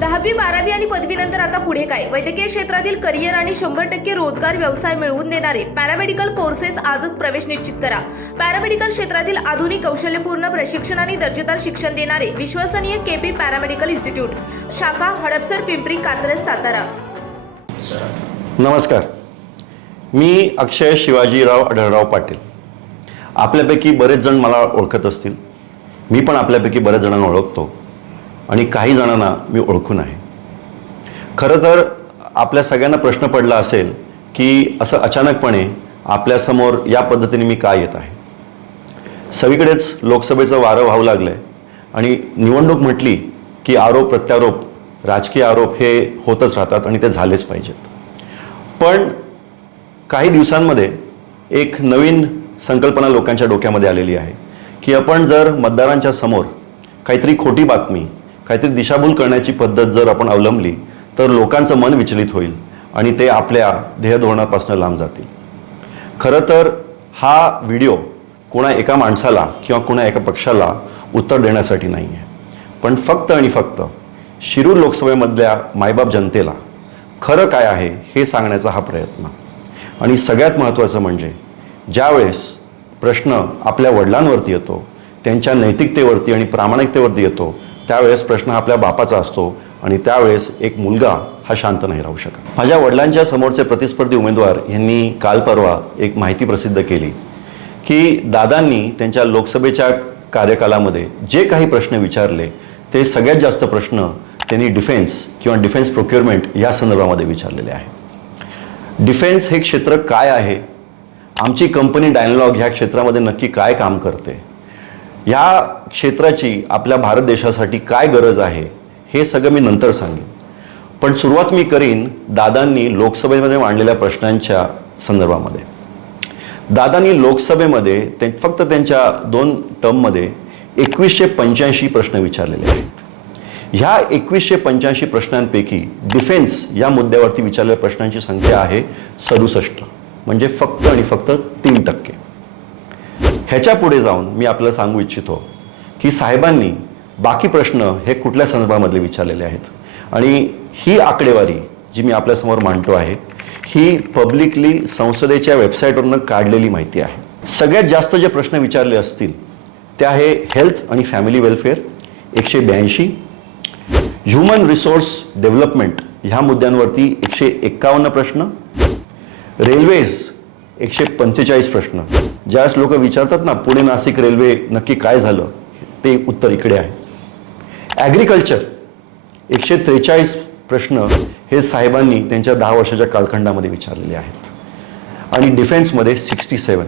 दहावी बारावी आणि पदवीनंतर आता पुढे काय? वैद्यकीय क्षेत्रातील करिअर आणि शंभर टक्के रोजगार व्यवसाय मिळवून देणारे पॅरामेडिकल कोर्सेस आजच प्रवेश निश्चित करा. पॅरामेडिकल क्षेत्रातील आधुनिक कौशल्यपूर्ण प्रशिक्षण आणि दर्जेदार शिक्षण देणारे विश्वसनीय केपी पॅरामेडिकल इन्स्टिट्यूट शाखा हडपसर पिंपरी कात्रज सातारा. नमस्कार. मी अक्षय शिवाजीराव आढळराव पाटील. आपल्यापैकी बरेच जण मला ओळखत असतील. मी पण आपल्यापैकी बरेच जणांना ओळखतो. आणि काही जणांना मी ओळखून आहे. खरं तर आपल्या सगळ्यांना प्रश्न पडला असेल की असं अचानकपणे आपल्यासमोर या पद्धतीने मी का येत आहे? सगळीकडेच लोकसभेचं वारं व्हावं लागलं आहे आणि निवडणूक म्हटली की आरोप प्रत्यारोप राजकीय आरोप हे होतच राहतात आणि ते झालेच पाहिजेत. पण काही दिवसांमध्ये एक नवीन संकल्पना लोकांच्या डोक्यामध्ये आलेली आहे की आपण जर मतदारांच्या समोर काहीतरी खोटी बातमी काहीतरी दिशाभूल करण्याची पद्धत जर आपण अवलंबली तर लोकांचं मन विचलित होईल आणि ते आपल्या ध्येयधोरणापासून लांब जातील. खरं तर हा व्हिडिओ कोणा एका माणसाला किंवा कोणा एका पक्षाला उत्तर देण्यासाठी नाही आहे पण फक्त आणि फक्त शिरूर लोकसभेमधल्या मायबाप जनतेला खरं काय आहे हे सांगण्याचा हा प्रयत्न. आणि सगळ्यात महत्त्वाचं म्हणजे ज्यावेळेस प्रश्न आपल्या वडिलांवरती येतो त्यांच्या नैतिकतेवरती आणि प्रामाणिकतेवरती येतो त्यावेळेस प्रश्न आपल्या बापाचा असतो आणि त्यावेळेस एक मुलगा हा शांत नाही राहू शकत. माझ्या वडिलांच्या समोरचे प्रतिस्पर्धी उमेदवार यांनी काल परवा एक माहिती प्रसिद्ध केली की दादांनी त्यांच्या लोकसभेच्या कार्यकालामध्ये जे काही प्रश्न विचारले ते सगळ्यात जास्त प्रश्न त्यांनी डिफेन्स किंवा डिफेन्स प्रोक्युरमेंट या संदर्भामध्ये विचारलेले आहे डिफेन्स हे क्षेत्र काय आहे? आमची कंपनी डायनलॉग ह्या क्षेत्रामध्ये नक्की काय काम करते? ह्या क्षेत्राची आपल्या भारत देशासाठी काय गरज आहे हे सगळं मी नंतर सांगेन. पण सुरुवात मी करीन दादांनी लोकसभेमध्ये मांडलेल्या प्रश्नांच्या संदर्भामध्ये. दादांनी लोकसभेमध्ये ते फक्त त्यांच्या दोन टर्ममध्ये एकवीसशे पंच्याऐंशी प्रश्न विचारलेले आहेत. ह्या एकवीसशे पंच्याऐंशी प्रश्नांपैकी डिफेन्स या मुद्द्यावरती विचारलेल्या प्रश्नांची संख्या आहे सदुसष्ट. म्हणजे फक्त आणि फक्त तीन टक्के. ह्याच्या पुढे जाऊन मी आपल्याला सांगू इच्छितो की साहेबांनी बाकी प्रश्न हे कुठल्या संदर्भामधले विचारलेले आहेत? आणि ही आकडेवारी जी मी आपल्यासमोर मांडतो आहे ही पब्लिकली संसदेच्या वेबसाईटवरनं काढलेली माहिती आहे. सगळ्यात जास्त जे प्रश्न विचारले असतील ते आहे हेल्थ आणि फॅमिली वेलफेअर एकशे ब्याऐंशी ह्युमन रिसोर्स डेव्हलपमेंट ह्या मुद्द्यांवरती एकशे एक्कावन्न प्रश्न रेल्वेज एकशे पंचेचाळीस प्रश्न. ज्यावेळेस लोक विचारतात ना पुणे नाशिक रेल्वे नक्की काय झालं ते उत्तर इकडे आहे. ॲग्रिकल्चर एकशे त्रेचाळीस प्रश्न हे साहेबांनी त्यांच्या दहा वर्षाच्या कालखंडामध्ये विचारलेले आहेत. आणि डिफेन्समध्ये सिक्स्टी सेवन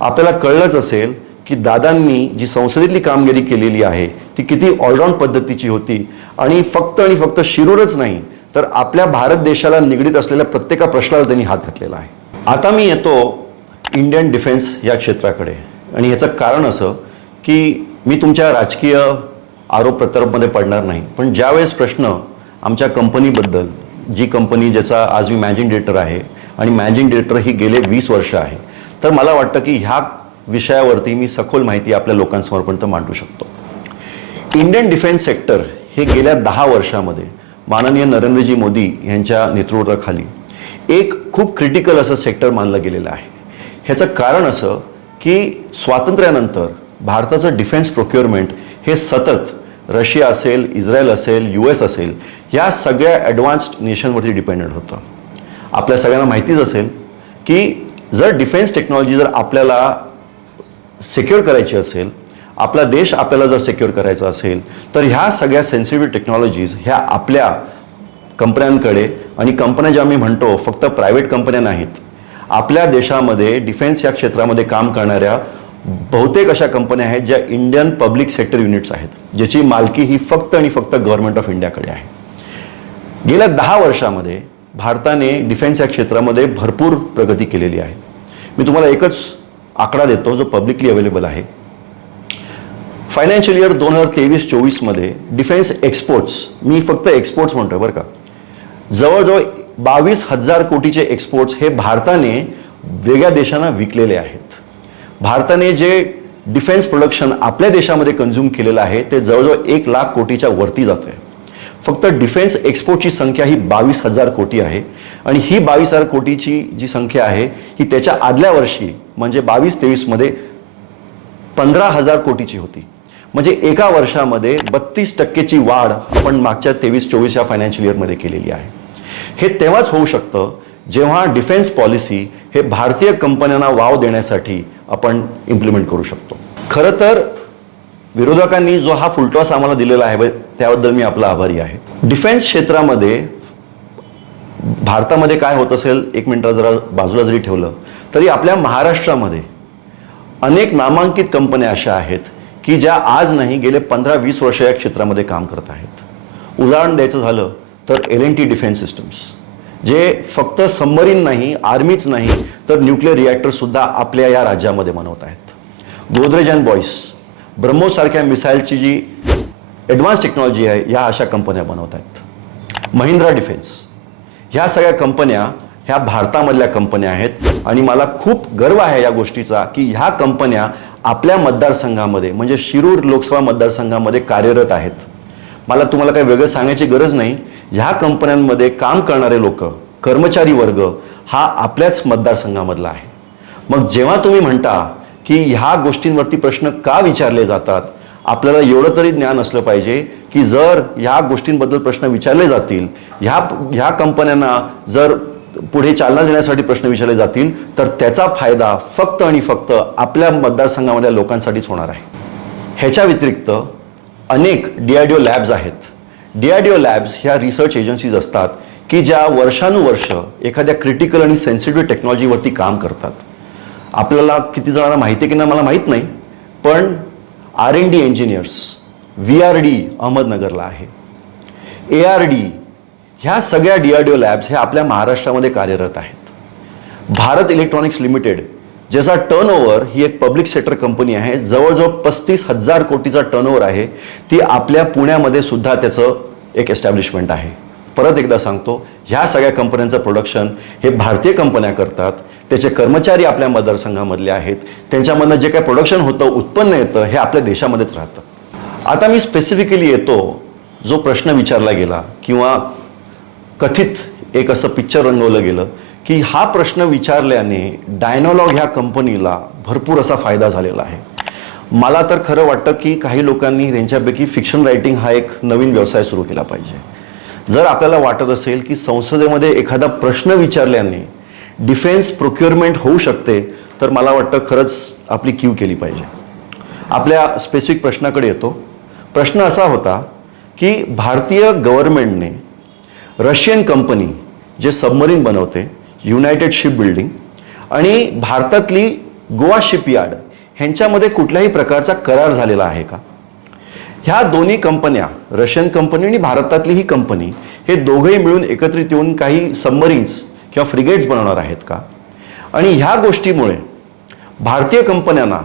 आपल्याला कळलंच असेल की दादांनी जी संसदेतली कामगिरी केलेली आहे ती किती ऑलराऊंड पद्धतीची होती आणि फक्त आणि फक्त शिरूरच नाही तर आपल्या भारत देशाला निगडीत असलेल्या प्रत्येका प्रश्नाला त्यांनी हात घातलेला आहे. आता मी येतो इंडियन डिफेन्स या क्षेत्राकडे. आणि याचं कारण असं की मी तुमच्या राजकीय आरोप प्रत्यारोपमध्ये पडणार नाही. पण ज्यावेळेस प्रश्न आमच्या कंपनीबद्दल जी कंपनी ज्याचा आज मी मॅनेजिंग डिरेक्टर आहे आणि मॅनेजिंग डिरेक्टर ही गेले वीस वर्ष आहे तर मला वाटतं की ह्या विषयावरती मी सखोल माहिती आपल्या लोकांसमोरपर्यंत मांडू शकतो. इंडियन डिफेन्स सेक्टर हे गेल्या दहा वर्षामध्ये माननीय नरेंद्रजी मोदी यांच्या नेतृत्वाखाली एक खूप क्रिटिकल असं सेक्टर मानलं गेलेलं आहे. ह्याचं कारण असं की स्वातंत्र्यानंतर भारताचं डिफेन्स प्रोक्युअरमेंट हे सतत रशिया असेल इस्रायल असेल यू एस असेल या सगळ्या ॲडव्हान्स्ड नेशनवरती डिपेंडेंट होतं. आपल्या सगळ्यांना माहितीच असेल की जर डिफेन्स टेक्नॉलॉजी जर आपल्याला सिक्युअर करायची असेल आपला देश आपल्याला जर सिक्युअर करायचा असेल तर ह्या सगळ्या सेन्सिटिव्ह टेक्नॉलॉजीज ह्या आपल्या कंपन्यांकडे आणि कंपन्या ज्या मी म्हणतो फक्त प्रायव्हेट कंपन्या नाहीत. आपल्या देशामध्ये डिफेन्स या क्षेत्रामध्ये काम करणाऱ्या बहुतेक अशा कंपन्या आहेत ज्या इंडियन पब्लिक सेक्टर युनिट्स आहेत ज्याची मालकी ही फक्त आणि फक्त गव्हर्नमेंट ऑफ इंडियाकडे आहे. गेल्या दहा वर्षामध्ये भारताने डिफेन्स या क्षेत्रामध्ये भरपूर प्रगती केलेली आहे. मी तुम्हाला एकच आकडा देतो जो पब्लिकली अवेलेबल आहे. फायनान्शियल इयर दोन हजार तेवीस चोवीसमध्ये डिफेन्स एक्सपोर्ट्स मी फक्त एक्सपोर्ट्स म्हणतोय बरं का. जवळजवळ बावीस हजार कोटीचे एक्सपोर्ट्स हे भारताने वेगळ्या देशांना विकलेले आहेत. भारताने जे डिफेन्स प्रोडक्शन आपल्या देशामध्ये कन्झ्युम केलेलं आहे ते जवळजवळ एक लाख कोटीच्या वरती जातं आहे फक्त डिफेन्स एक्सपोर्टची संख्या ही बावीस हजार कोटी आहे. आणि ही बावीस हजार कोटीची जी संख्या आहे ही त्याच्या आदल्या वर्षी म्हणजे बावीस तेवीसमध्ये पंधरा हजार कोटीची होती. म्हणजे एका वर्षामध्ये बत्तीस टक्केची वाढ आपण मागच्या तेवीस चोवीस या फायनान्शियल इयरमध्ये केलेली आहे. हे तेव्हाच होऊ शकतं जेव्हा डिफेन्स पॉलिसी हे भारतीय कंपन्यांना वाव देण्यासाठी आपण इम्प्लिमेंट करू शकतो. खरं तर विरोधकांनी जो हा फुलटॉस आम्हाला दिलेला आहे त्याबद्दल मी आपला आभारी आहे. डिफेन्स क्षेत्रामध्ये भारतामध्ये काय होत असेल एक मिनटं जरा बाजूला जरी ठेवलं तरी आपल्या महाराष्ट्रामध्ये अनेक नामांकित कंपन्या अशा आहेत की ज्या आज नाही गेले पंधरा वीस वर्ष या क्षेत्रामध्ये काम करत आहेत. उदाहरण द्यायचं झालं तर L N T defence systems जे फक्त सबमरीन नाही आर्मीच नाही तर न्यूक्लिअर रिॲक्टरसुद्धा आपल्या या राज्यामध्ये बनवत आहेत. गोदरेज अँड बॉईस ब्रह्मोसारख्या मिसाईलची जी ॲडव्हान्स टेक्नॉलॉजी आहे या अशा कंपन्या बनवत आहेत. महिंद्रा डिफेन्स ह्या सगळ्या कंपन्या ह्या भारतामधल्या कंपन्या आहेत. आणि मला खूप गर्व आहे या गोष्टीचा की ह्या कंपन्या आपल्या मतदारसंघामध्ये म्हणजे शिरूर लोकसभा मतदारसंघामध्ये कार्यरत आहेत. मला तुम्हाला काही वेगळं सांगायची गरज नाही. ह्या कंपन्यांमध्ये काम करणारे लोक कर्मचारी वर्ग हा आपल्याच मतदारसंघामधला आहे. मग जेव्हा तुम्ही म्हणता की ह्या गोष्टींवरती प्रश्न का विचारले जातात आपल्याला एवढं तरी ज्ञान असलं पाहिजे की जर ह्या गोष्टींबद्दल प्रश्न विचारले जातील ह्या ह्या कंपन्यांना जर पुढे चालना देण्यासाठी प्रश्न विचारले जातील तर त्याचा फायदा फक्त आणि फक्त आपल्या मतदारसंघामधल्या लोकांसाठीच होणार आहे. ह्याच्या व्यतिरिक्त अनेक D R D O labs आहेत. D R D O labs ह्या रिसर्च एजन्सीज असतात की ज्या वर्षानुवर्ष एखाद्या क्रिटिकल आणि सेन्सिटिव्ह टेक्नॉलॉजीवरती काम करतात. आपल्याला किती जणांना माहिती आहे की नाही मला माहीत नाही पण R N D engineers V R D अहमदनगरला आहे. ए आर डी ह्या सगळ्या D R D O labs हे आपल्या महाराष्ट्रामध्ये कार्यरत आहेत. भारत इलेक्ट्रॉनिक्स लिमिटेड ज्याचा टर्नओव्हर ही एक पब्लिक सेक्टर कंपनी आहे जवळजवळ पस्तीस हजार कोटीचा टर्नओव्हर आहे ती आपल्या पुण्यामध्ये सुद्धा त्याचं एक एस्टॅब्लिशमेंट आहे. परत एकदा सांगतो ह्या सगळ्या कंपन्यांचं प्रोडक्शन हे भारतीय कंपन्या करतात. त्याचे कर्मचारी आपल्या मतदारसंघामधले आहेत. त्यांच्यामधनं जे काही प्रोडक्शन होतं उत्पन्न येतं हे आपल्या देशामध्येच राहतं. आता मी स्पेसिफिकली येतो जो प्रश्न विचारला गेला किंवा कथित एक असं पिक्चर रंगवलं गेलं की हा प्रश्न विचारल्याने डायनॉलॉग ह्या कंपनीला भरपूर असा फायदा झालेला आहे. मला तर खरं वाटतं की काही लोकांनी त्यांच्यापैकी फिक्शन रायटिंग हा एक नवीन व्यवसाय सुरू केला पाहिजे. जर आपल्याला वाटत असेल की संसदेमध्ये एखादा प्रश्न विचारल्याने डिफेन्स प्रोक्युअरमेंट होऊ शकते तर मला वाटतं खरंच आपली क्यू केली पाहिजे. आपल्या स्पेसिफिक प्रश्नाकडे येतो. प्रश्न असा होता की भारतीय गव्हर्नमेंटने रशियन कंपनी जे सबमरीन बनवते युनायटेड शिप बिल्डिंग आणि भारतातली गोवा शिपयार्ड ह्यांच्यामध्ये कुठल्याही प्रकारचा करार झालेला आहे का? ह्या दोन्ही कंपन्या रशियन कंपनी आणि भारतातली ही कंपनी हे दोघेही मिळून एकत्रित येऊन काही सबमरीन्स किंवा फ्रिगेट्स बनवणार आहेत का? आणि ह्या गोष्टीमुळे भारतीय कंपन्यांना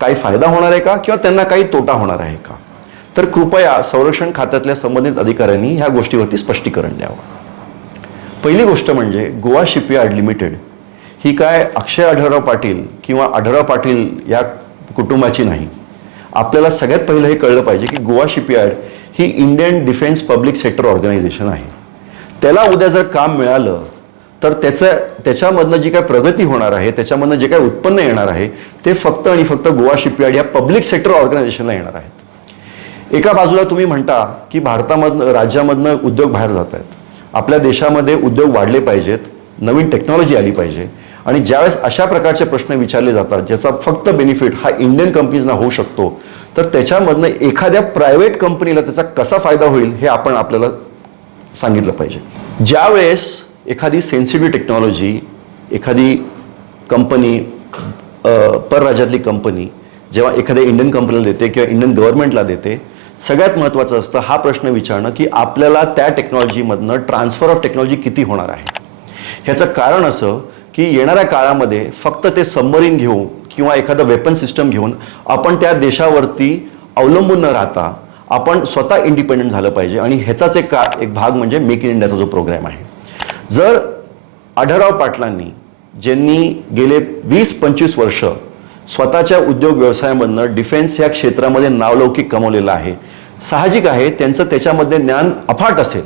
काही फायदा होणार आहे का? किंवा त्यांना काही तोटा होणार आहे का? तर कृपया संरक्षण खात्यातल्या संबंधित अधिकाऱ्यांनी ह्या गोष्टीवरती स्पष्टीकरण द्यावं. पहिली गोष्ट म्हणजे गोवा शिपयार्ड लिमिटेड ही काय अक्षय आढळराव पाटील किंवा आढळराव पाटील या कुटुंबाची नाही. आपल्याला सगळ्यात पहिलं हे कळलं पाहिजे की गोवा शिपयार्ड ही Indian defence public sector organisation आहे. त्याला उद्या जर काम मिळालं तर त्याचं त्याच्यामधनं जी काय प्रगती होणार आहे त्याच्यामधनं जे काय उत्पन्न येणार आहे ते फक्त आणि फक्त गोवा शिपयार्ड या पब्लिक सेक्टर ऑर्गनायझेशनला येणार आहेत. एका बाजूला तुम्ही म्हणता की भारतामधनं राज्यामधनं उद्योग बाहेर जात आहेत आपल्या देशामध्ये उद्योग वाढले पाहिजेत नवीन टेक्नॉलॉजी आली पाहिजे. आणि ज्यावेळेस अशा प्रकारचे प्रश्न विचारले जातात ज्याचा फक्त बेनिफिट हा इंडियन कंपनीजना होऊ शकतो तर त्याच्यामधनं एखाद्या प्रायव्हेट कंपनीला त्याचा कसा फायदा होईल हे आपण आपल्याला सांगितलं पाहिजे. ज्यावेळेस एखादी सेन्सिटिव्ह टेक्नॉलॉजी एखादी कंपनी परराज्यातली कंपनी जेव्हा एखाद्या इंडियन कंपनीला देते किंवा इंडियन गव्हर्नमेंटला देते सगळ्यात महत्त्वाचं असतं हा प्रश्न विचारणं की आपल्याला त्या टेक्नॉलॉजीमधनं ट्रान्सफर ऑफ टेक्नॉलॉजी किती होणार आहे? ह्याचं कारण असं की येणाऱ्या काळामध्ये फक्त ते सबमरीन घेऊन किंवा एखादं वेपन सिस्टम घेऊन आपण त्या देशावरती अवलंबून न राहता आपण स्वतः इंडिपेंडंट झालं पाहिजे. आणि ह्याचाच एक का एक भाग म्हणजे मेक इन इंडियाचा जो प्रोग्राम आहे. जर आढळराव पाटलांनी ज्यांनी गेले वीस पंचवीस वर्ष स्वतःच्या उद्योग व्यवसायामधनं डिफेन्स या क्षेत्रामध्ये नावलौकिक कमवलेलं आहे. साहजिक आहे त्यांचं त्याच्यामध्ये ज्ञान अफाट असेल.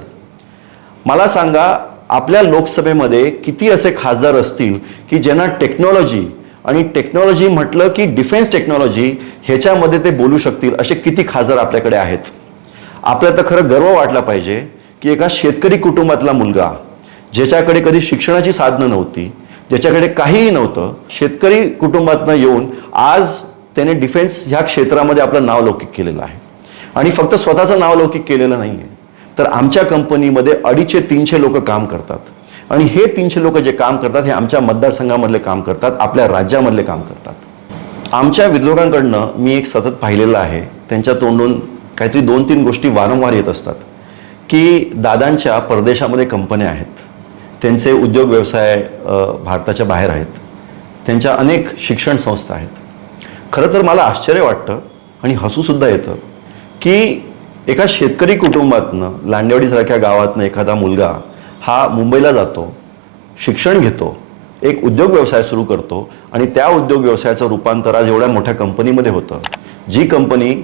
मला सांगा आपल्या लोकसभेमध्ये किती असे खासदार असतील की ज्यांना टेक्नॉलॉजी आणि टेक्नॉलॉजी म्हटलं की डिफेन्स टेक्नॉलॉजी ह्याच्यामध्ये ते बोलू शकतील? असे किती खासदार आपल्याकडे आहेत? आपल्याला तर खरं गर्व वाटला पाहिजे की एका शेतकरी कुटुंबातला मुलगा ज्याच्याकडे कधी शिक्षणाची साधनं नव्हती ज्याच्याकडे काहीही नव्हतं शेतकरी कुटुंबातनं येऊन आज त्याने डिफेन्स ह्या क्षेत्रामध्ये आपलं नाव लौकिक केलेलं आहे. आणि फक्त स्वतःचं नाव लौकिक केलेलं नाही आहे तर आमच्या कंपनीमध्ये अडीचशे तीनशे लोक काम करतात. आणि हे तीनशे लोक जे काम करतात हे आमच्या मतदारसंघामधले काम करतात आपल्या राज्यामधले काम करतात. आमच्या विरोधकांकडनं मी एक सतत पाहिलेलं आहे. त्यांच्या तोंडून काहीतरी दोन तीन गोष्टी वारंवार येत असतात. की दादांच्या परदेशामध्ये कंपन्या आहेत. त्यांचे उद्योग व्यवसाय भारताच्या बाहेर आहेत. त्यांच्या अनेक शिक्षण संस्था आहेत. खरं तर मला आश्चर्य वाटतं आणि हसूसुद्धा येतं की एका शेतकरी कुटुंबातनं लांडेवाडीसारख्या गावातनं एखादा मुलगा हा मुंबईला जातो शिक्षण घेतो एक उद्योग व्यवसाय सुरू करतो आणि त्या उद्योग व्यवसायाचं रूपांतर आज एवढ्या मोठ्या कंपनीमध्ये होतं जी कंपनी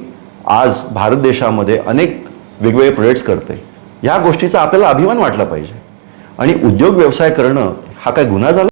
आज भारत देशामध्ये अनेक वेगवेगळे प्रोजेक्ट्स करते. या गोष्टीचा आपल्याला अभिमान वाटला पाहिजे. आणि उद्योग व्यवसाय करणं हा काय गुन्हा झाला?